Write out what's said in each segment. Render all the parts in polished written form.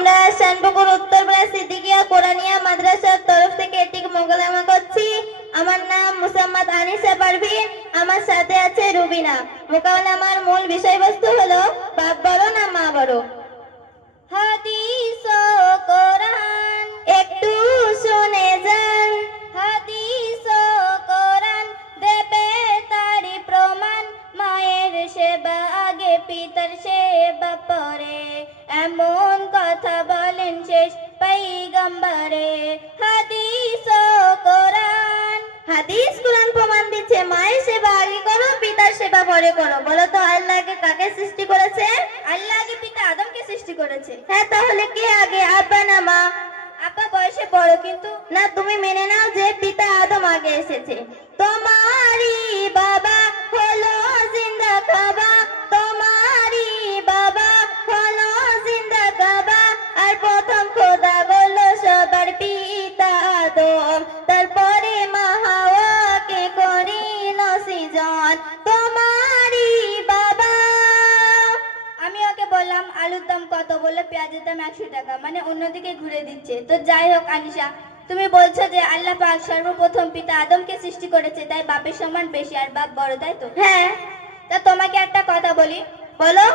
আমরা শানপুকুর উত্তরপাড়া সিদ্দিকিয়া কোরআনিয়া মাদ্রাসার তরফ থেকে এটি মোকালেমা করছি। আমার নাম মুসাম্মদ আনিসা পারভিন, আমার সাথে আছে রুবিনা। মোকালেমার মূল বিষয়বস্তু হলো বাপ বড় না মা বড়। হাদিস ও কোরআন একটু শুনে যান, হাদিস ও কোরআন দেবে তারি প্রমাণ। মায়ের সেবা আগে পিতার সেবা পরে, এমন কথা বলেন শেষ পয়গম্বরে। হাদিস ও কোরআন, হাদিস কোরআন প্রমাণ দিচ্ছে মায়ের সেবা আগে করো, পিতার সেবা পরে করো। বলো তো আল্লাহকে কাকে সৃষ্টি করেছে? আল্লাহকে পিতা আদমকে সৃষ্টি করেছে। হ্যাঁ, তাহলে কে আগে, আব্বা না মা? আব্বা বয়সে বড়, কিন্তু না, তুমি মেনে নাও যে পিতা আদম আগে এসেছে। তোমারই বাবা হলো জিন্দা কাবা, তোমারই বাবা হলো জিন্দা কাবা। আর প্রথম খোদা বলল সবার পিতা আদম, তারপরে মা হাওয়াকে করিল সৃজন। তোমারই বাবা। আমি ওকে বললাম আলুর দাম কত, বললো পেঁয়াজের দাম 100 টাকা, মানে অন্যদিকে ঘুরে দিচ্ছে। তো যাই হোক আনিশা, তুমি বলছো যে আল্লাহ পাক সর্বপ্রথম পিতা আদমকে সৃষ্টি করেছে, তাই বাপের সম্মান বেশি আর বাপ বড়, তাই তো? হ্যাঁ। তা তোমাকে একটা কথা বলি, বলো।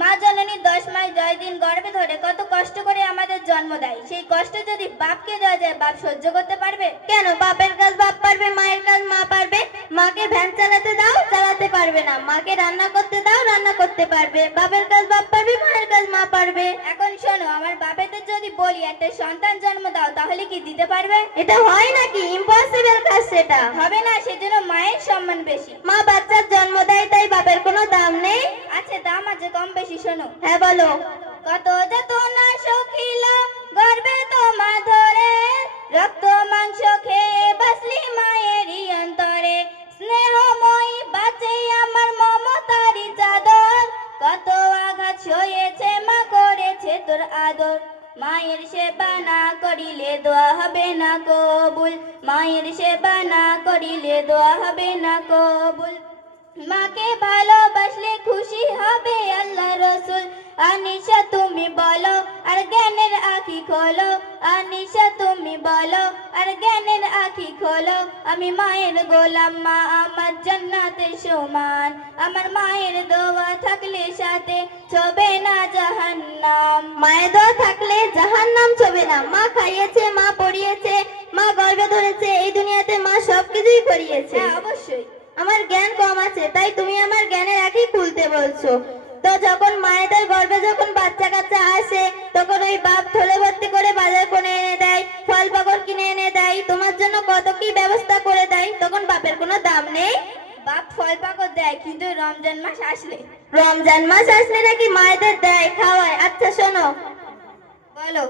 মা জননী 10 মাস 10 দিন গর্ভে ধরে কত কষ্ট করে আমাদের জন্ম দেয়, সেই কষ্ট যদি বাপকে দেওয়া যায়, বাপ সহ্য করতে পারবে? কেন, বাপের কাজ বাপ পারবে, মায়ের কাজ মা পারবে। মাকে ভ্যান চালাতে দাও, চালাতে পারবে না। মাকে রান্না করতে দাও, রান্না করতে পারবে। বাপের কাজ বাপ পারবে, মায়ের কাজ মা পারবে। এখন শোনো, আমার বাপেদের যদি বলি একটা সন্তান জন্ম দাও, তাহলে কি দিতে পারবে? এটা হয় নাকি? ইম্পসিবল কাজ, সেটা হবে না। সেজন্য মায়ের সম্মান বেশি। মা বাচ্চার জন্ম দেয়, তাই বাপের কোনো দাম নেই? আছে, দাম আছে, কম বেশি। শোনো। হ্যাঁ বলো। কত যাতনা সখিলা গর্ভে তোমা ধরে, রক্ত মাংস খেয়ে বাসলি মায়েরই অন্তরে। স্নেহময়ী বাঁচে আমার মমতারি চাদর, কত আঘাত সয়েছে মা, করেছে তোর আদর। মায়ের সেবা না করিলে দোয়া হবে না কবুল, মায়ের সেবা না করিলে দোয়া হবে না কবুল। মাকে ভালোবাসলে খুশি হবে আল্লাহ রসুল। আনিশা তুমি বলো আর জ্ঞানের আঁখি খোলো, আনিশা তুমি বলো আর জ্ঞানের আঁখি খোলো। আমি মায়ের গোলাম, মা আমার জান্নাতের সমান। আমার মায়ের দোয়া থাকলে সাথে ছবে না জাহান্নাম। মায়ের দোয়া থাকলে জাহান্নাম ছবে না। মা খাইয়েছে, মা পড়িয়েছে, মা গর্ভে ধরেছে, এই দুনিয়াতে মা সবকিছুই করিয়েছে। অবশ্যই। আমার জ্ঞান কম আছে, তাই তুমি আমার জ্ঞানের আঁখি খুলতে বলছো। তো যখন মায়েদের গর্ভে যখন বাচ্চা কাচ্চা আসে, তখন ওই বাপ থলে ভর্তি করে বাজার করে এনে দেয়, ফল পাকড় কিনে এনে দেয়, তোমার জন্য কত কি ব্যবস্থা করে দেয়। তখন বাপের কোনো দাম নেই? বাপ ফল পাকড় দেয়, কিন্তু রমজান মাস আসলে, রমজান মাস আসলে নাকি মায়েদের দেয়, খাওয়ায়। আচ্ছা শোনো, বলো।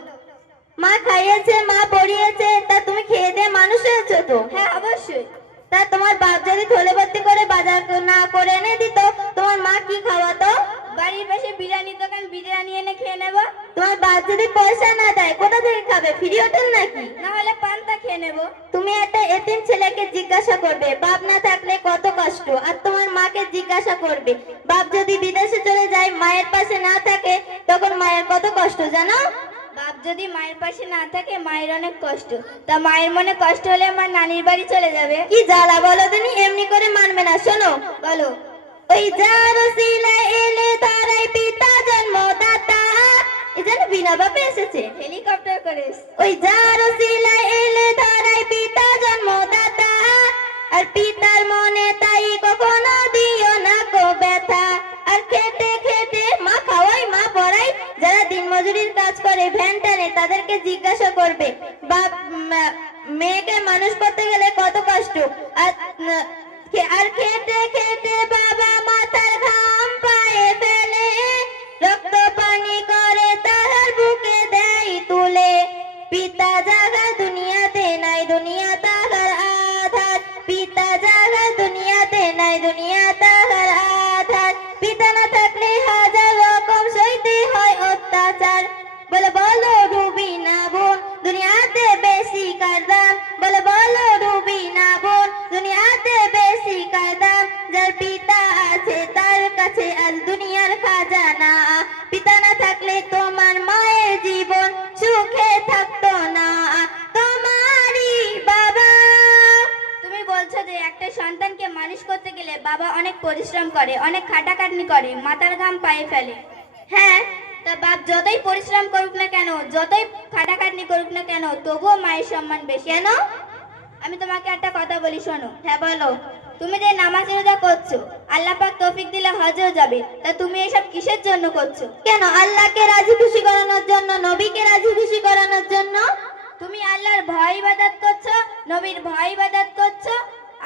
মা খাইয়েছে, মা পড়িয়েছে, তা তুমি খেয়ে দিয়ে মানুষ হয়েছো তো? হ্যাঁ অবশ্যই। তা তোমার বাপ যদি থলে ভর্তি করে বাজার না করে এনে দিত, তোমার মা কি খাওয়াতো? বাড়ির পাশে বিরিয়ানির দোকান, বিরিয়ানি এনে খেয়ে নেবো। তোমার বাপ যদি পয়সা না দেয়, কোথা থেকে খাবে? ফ্রি হোটেল নাকি? না হলে পান্তা খেয়ে নেবো। তুমি একটা এতিম ছেলেকে জিজ্ঞাসা করবে বাপ না থাকলে কত কষ্ট, আর তোমার মাকে জিজ্ঞাসা করবে বাপ যদি বিদেশে চলে যায়, মায়ের পাশে না থাকে, তখন মায়ের কত কষ্ট জানো? বাপ যদি মায়ের পাশে না থাকে, মায়ের অনেক কষ্ট। তা মায়ের মনে কষ্ট হলে আমার নানির বাড়ি চলে যাবে। কি জ্বালা বলো তুমি, এমনি করে মানবে না। শোনো, বলো। ওই যার ওসিলায় এলে তারাই পিতা জন্মদাতা। এই যেন বিনা বাপে এসেছে, হেলিকপ্টার করে। ওই যার ওসিলায় এলে তারাই পিতা জন্মদাতা, আর পিতার মনে তাই কখনো দিও না কো ব্যথা। আর খেতে খেতে মা খাওয়াই, মা পড়াই। যারা দিনমজুরির কাজ করে, ভ্যান টানে, তাদেরকে জিজ্ঞাসা করবে বাপ মেয়েকে মানুষ করতে গেলে কত কষ্ট। আর খেতে খেতে বাবা মাথার ঘাম পায়ে ফেলে, রক্ত পানি করে তাহার বুকে দেয় তুলে। পিতা জাগার দুনিয়াতে নাই, দুনিয়া তাহার আধার। পিতা জাগার দুনিয়াতে নাই, দুনিয়া তাহার আধার। পিতা না থাকলে হাজার রকম সইতে হয় অত্যাচার। বলে বলো রুবিনা বোন, দুনিয়াতে বেশি কার দাম? বলে বলো রুবিনা বোন, দুনিয়াতে বেশি কার দাম? যার পিতা আছে তার কাছে আজ দুনিয়ার খাজানা। পিতা না থাকলে তোমার মায়ের জীবন বাবা অনেক পরিশ্রম করে, অনেক খাটাখাটনি করে, মাথার ঘাম পায়ে ফেলে। হ্যাঁ, তা বাপ যতই পরিশ্রম করুক না কেন, যতই খাটাখাটনি করুক না কেন, তবুও মায়ের সম্মান বেশি। কেন? আমি তোমাকে একটা কথা বলি, শোনো। হ্যাঁ বলো। তুমি যে নামাজ রোজা করছো, আল্লাহ পাক তৌফিক দিলে হজেও যাবে, তা তুমি এসব কিসের জন্য করছো? কেন? আল্লাহকে রাজি খুশি করানোর জন্য, নবীকে রাজি খুশি করানোর জন্য। তুমি আল্লাহর ভয় ইবাদত করছো, নবীর ভয় ইবাদত করছো,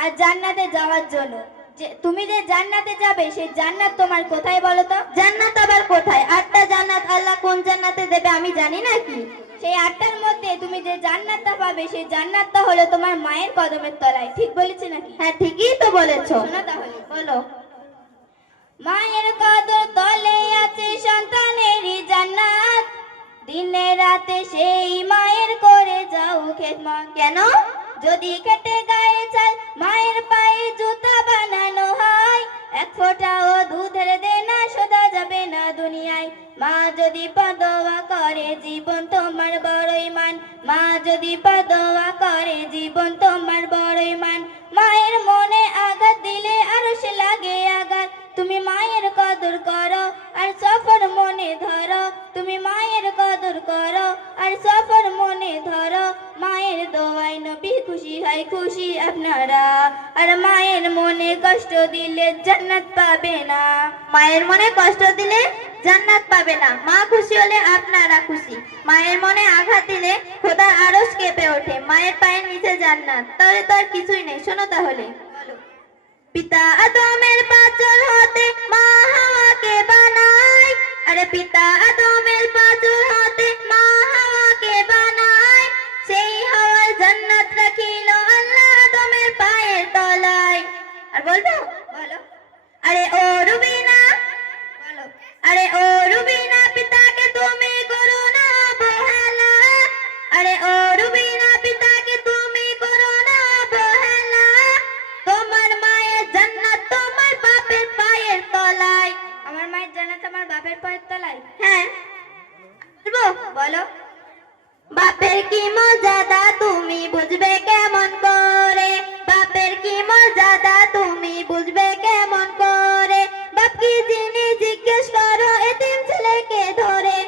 আর জান্নাতে যাওয়ার জন্য। যে তুমি যে জান্নাতে যাবে, সেই জান্নাত তোমার কোথায় বলো তো? জান্নাত আবার কোথায়? 8টা জান্নাত, আল্লাহ কোন জান্নাতে দেবে আমি জানি নাকি? সেই 8টার মধ্যে তুমি যে জান্নাতটা পাবে, সেই জান্নাতটা হলো তোমার মায়ের কদমের তলায়। ঠিক বলেছি নাকি? হ্যাঁ, ঠিকই তো বলেছো। শোনো তাহলে, বলো। মায়ের কদর তলে আছে সন্তানেরই জান্নাত, দিনে রাতে সেই মায়ের করে যাও খেদমত। কেন? যদি খেটে গায়ে চাল মায়ের পায়ে জুতা বানানো হয়, এক ফোঁটাও দুধের দেনা শোধা যাবে না দুনিয়ায়। মা যদি পদোয়া করে জীবন তোমার বড়ই মান, মা যদি পদোয়া করে জীবন তোমার বড়ই মান। মায়ের মনে আঘাত দিলে আরো সে লাগে আঘাত, তুমি মায়ের কদর করো আর সফর মনে ধরো, তুমি মায়ের কদর করো আর সফর মনে ধরো। মায়ের দোয়ায় নবী খুশি হয়, খুশি আপনারা, আর মায়ের মনে কষ্ট দিলে জান্নাত পাবে না। মায়ের মনে কষ্ট দিলে জান্নাত পাবে না, মা খুশি হলে আপনারা খুশি। মায়ের মনে আঘাত দিলে খোদার আরশ কেঁপে ওঠে, মায়ের পায়ের নিচে জান্নাত। তাহলে তো আর কিছুই নেই। শোনো তাহলে। পিতা আদমের পাঁচল হতে মা হাওয়াকে বানায়, আরে পিতা আদমের পাঁচল হতে মা হাওয়াকে বানায়, সেই হাওয়ার জান্নাত রাখিল আল্লাহ আদমের পায়ের তলায়। আর বলবো? বলো। আরে ও রুবিনা, বলো। আরে ও রুবিনা, পিতাকে তুমি করো না অবহেলা, আরে ও রুবিনা, পিতাকে তুমি করো না অবহেলা, তোমার মায়ের জান্নাত তোমার বাপের পায়ের তলায়। আমার মায়ের জান্নাত আমার বাপের পায়ের তলায়? হ্যাঁ। বলো। বাপের কি মর্যাদা তুমি বুঝবে কেমন করে, বাপের কি মর্যাদা তুমি বুঝবে কেমন করে, বাপ কি যিনি জিজ্ঞেস করো এতিম ছেলেকে ধরে।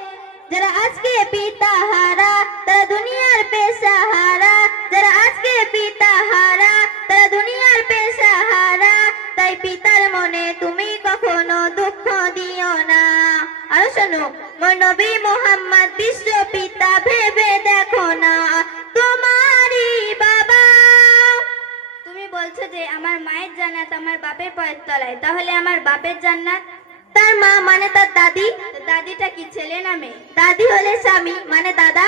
যারা আজকে পিতা হারা তারা দুনিয়ার পেশা হারা, যারা আজকে পিতা হারা তারা দুনিয়ার পেশা হারা, তাই পিতার মনে তুমি কখনো দুঃখ দিও না। আর শোনো, নবী মুহাম্মদ বিশ্ব পিতা ভেবে দেখো না তোমারই বাবা। তুমি বলছো যে আমার মায়ের জান্নাত আমার বাপের পায়ের তলায়, তাহলে আমার বাপের জান্নাত? তার মা মানে তার দাদি। দাদিটা কি ছেলে না মেয়ে? দাদি হলে স্বামী মানে দাদা।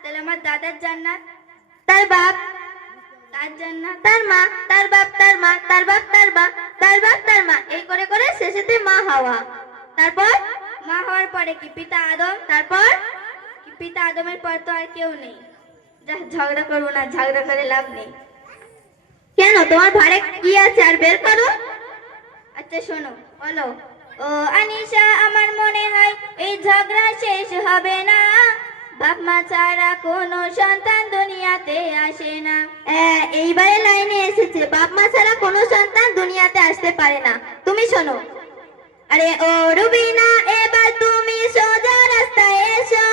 তাহলে আমার দাদার জান্নাত? তার বাপ। তার জান্নাত? তার মা, তার বাপ, তার মা, তার বাপ, তার বাপ, তার বাপ, তার মা, এই করে করে শেষেতে মা হাওয়া। তারপর মা হওয়ার পরে কি পিতা আদম, তারপর কি পিতা আদমের পর তো আর কেউ নেই। যা, ঝগড়া করবো না, ঝগড়া করে লাভ নেই। কেন, তোমার ভারে কি আছে আর বের করো। আচ্ছা শোনো, বলো। ও আনিশা, আমার মনে হয় এই ঝগড়া শেষ হবে না, বাপ মা ছাড়া কোনো সন্তান দুনিয়াতে আসে না। এইবারে লাইনে এসেছে, বাপ মা ছাড়া কোনো সন্তান দুনিয়াতে আসতে পারে না। তুমি শোনো। আরে ও রুবিনা, এবার তুমি সোজা রাস্তায় এসো,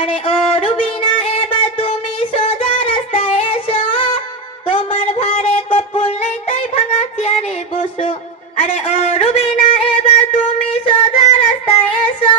আরে ও রুবিনা, এবার তুমি সোজা রাস্তায় এসো, তোমার ভারে কপুল নেই তাই ভাঙা চেয়ারে বসো। আরে ও রুবিনা, এবার তুমি সোজা রাস্তায় এসো,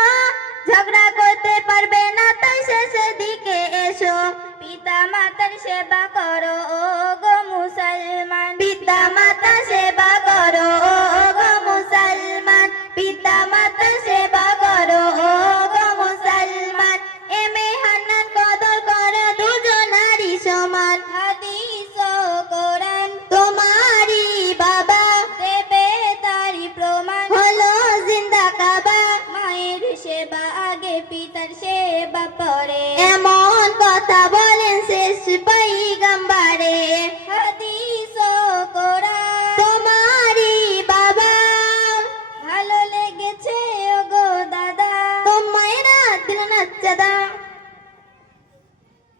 ঝগড়া করতে পারবে না তাই শেষের দিকে এসো। পিতা মাতার সেবা করো ও গো মুসলমান, পিতা মাতা সেবা করো ও গো মুসলমান, পিতা মাতা সেবা করো ও গো মুসলমান, এমে হান্নান কদর করো দুজনারই সমান। হাদিস ও কোরআন তোমারই বাবা দেবে তারই প্রমাণ, হলো জিন্দা কাবা, মায়ের সেবা আগে পিতার সেবা পরে, এমন কথা বলেন শেষ পয়গম্বরে। হাদিস ও কোরআন তোমারই বাবা ভালো লেগেছে ওগো দাদা, তোমায় না দিল না চাঁদা।